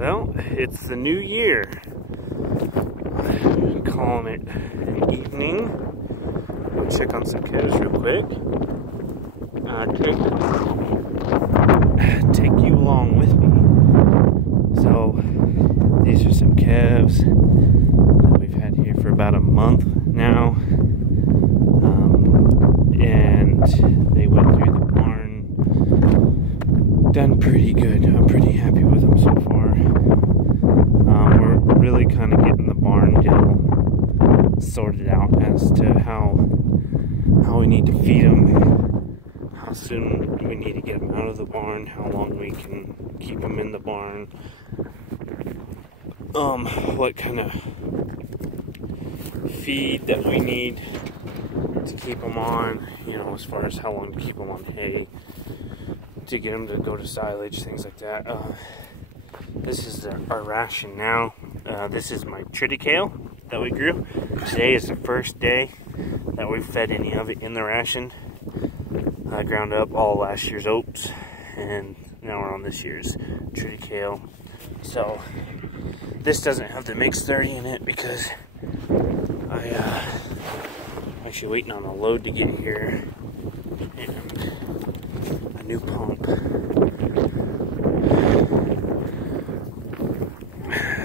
Well, it's the new year. I'm calling it an evening. Go check on some calves real quick. Take you along with me. So, these are some calves that we've had here for about a month now. And they went through the barn. Done pretty good. I'm pretty happy with them so far. We're really kind of getting the barn deal sorted out as to how we need to feed them, how soon we need to get them out of the barn, how long we can keep them in the barn, what kind of feed that we need to keep them on, you know, as far as how long to keep them on hay, to get them to go to silage, things like that. This is our ration now. This is my triticale that we grew. Today is the first day that we've fed any of it in the ration. I ground up all last year's oats, and now we're on this year's triticale. So this doesn't have the Mix 30 in it because I'm actually waiting on a load to get here and a new pump.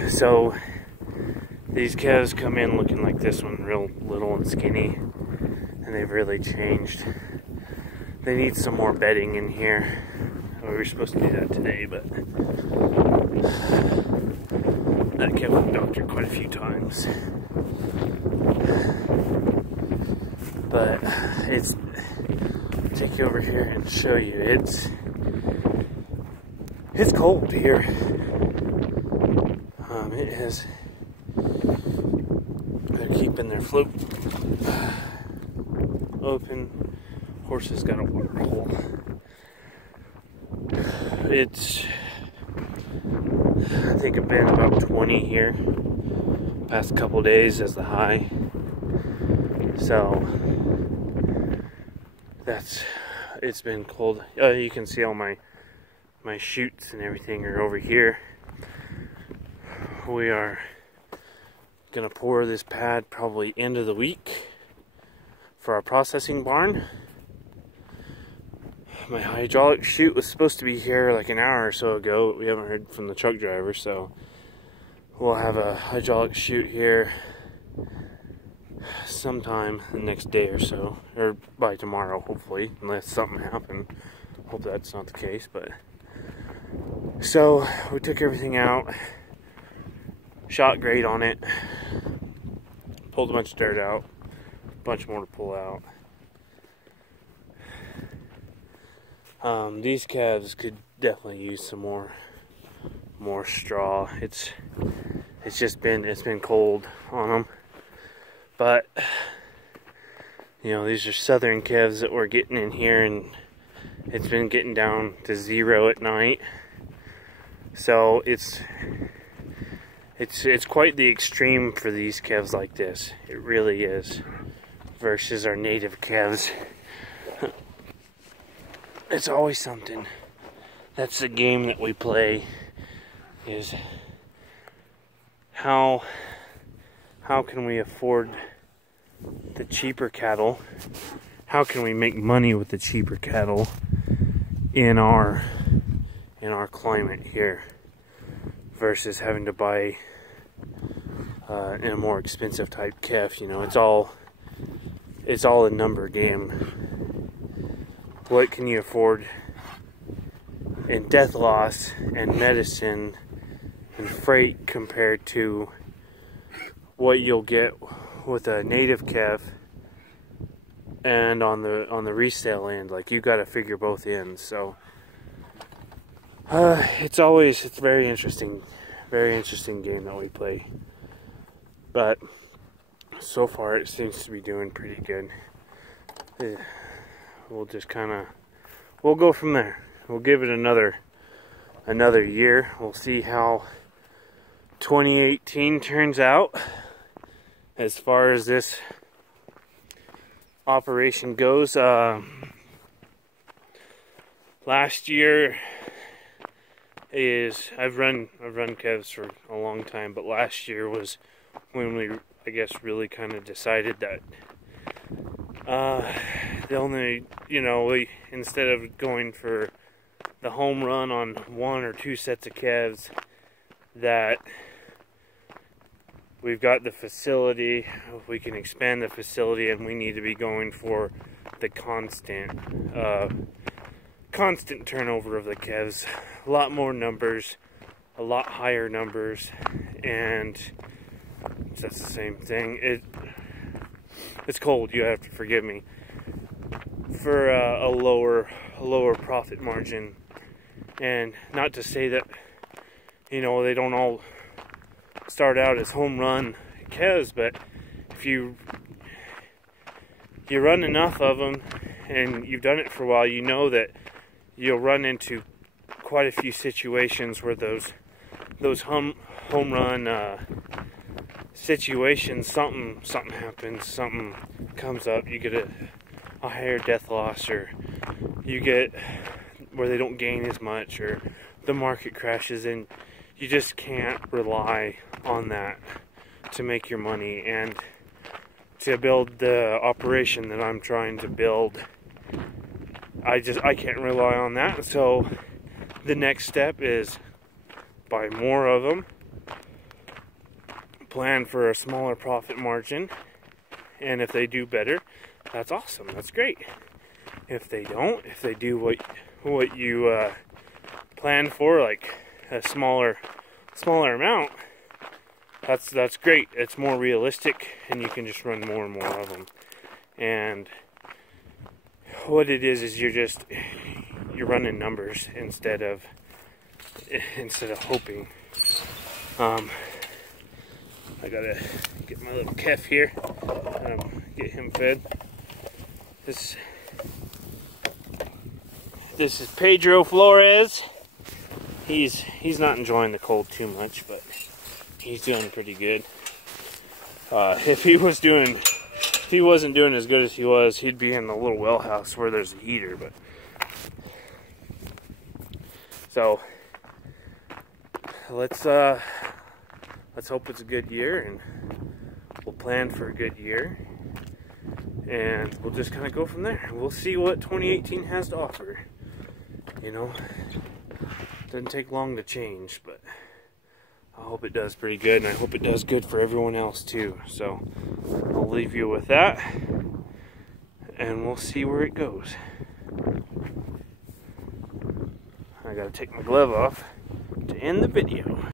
So these calves come in looking like this one, real little and skinny, and they've really changed. They need some more bedding in here. We were supposed to do that today, but that kept the doctor quite a few times. But it's, I'll take you over here and show you. It's cold here. It is. They're keeping their float open. Horses got a water hole. It's, I think it's been about 20 here past couple days as the high. So it's been cold. You can see all my chutes and everything are over here. We are gonna pour this pad probably end of the week for our processing barn. My hydraulic chute was supposed to be here like an hour or so ago, but we haven't heard from the truck driver, so we'll have a hydraulic chute here sometime the next day or so, or by tomorrow hopefully, unless something happened. Hope that's not the case. But so we took everything out, shot grate on it, pulled a bunch of dirt out, a bunch more to pull out. These calves could definitely use some more straw. It's been cold on them, but you know, these are southern calves that we're getting in here, and it's been getting down to 0 at night. So it's quite the extreme for these calves like this. It really is, versus our native calves. It's always something. That's the game that we play, is how can we afford the cheaper cattle? How can we make money with the cheaper cattle in our climate here, versus having to buy in a more expensive type calf? You know, it's all a number game. What can you afford in death loss and medicine and freight compared to what you'll get with a native calf and on the resale end? Like, you got to figure both ends. So it's very interesting game that we play. But so far it seems to be doing pretty good. We'll just we'll go from there. We'll give it another year. We'll see how 2018 turns out as far as this operation goes. Last year is I've run calves for a long time, but last year was when we, I guess, really kind of decided that the only, instead of going for the home run on 1 or 2 sets of calves, that we've got the facility, we can expand the facility, and we need to be going for the constant turnover of the calves. A lot more numbers, a lot higher numbers, and that's the same thing. It's cold, you have to forgive me, for a lower profit margin. And not to say that, they don't all start out as home run calves, but if you run enough of them and you've done it for a while, you know that you'll run into quite a few situations where those home run situations, something happens, something comes up, you get a higher death loss, or you get where they don't gain as much, or the market crashes, and you just can't rely on that to make your money. And to build the operation that I'm trying to build, I can't rely on that. So the next step is buy more of them, plan for a smaller profit margin, and if they do better, that's awesome, that's great. If they don't, if they do what you plan for, like a smaller amount, that's great. It's more realistic, and you can just run more and more of them. And what it is you're running numbers instead of hoping. I gotta get my little calf here, get him fed. This is Pedro Flores. He's not enjoying the cold too much, but he's doing pretty good. If he wasn't doing as good as he was, he'd be in the little well house where there's a heater. But so let's hope it's a good year, and we'll plan for a good year, and we'll just kind of go from there. We'll see what 2018 has to offer. Doesn't take long to change, but I hope it does pretty good, and I hope it does good for everyone else too. So I'll leave you with that, and we'll see where it goes. I gotta take my glove off to end the video.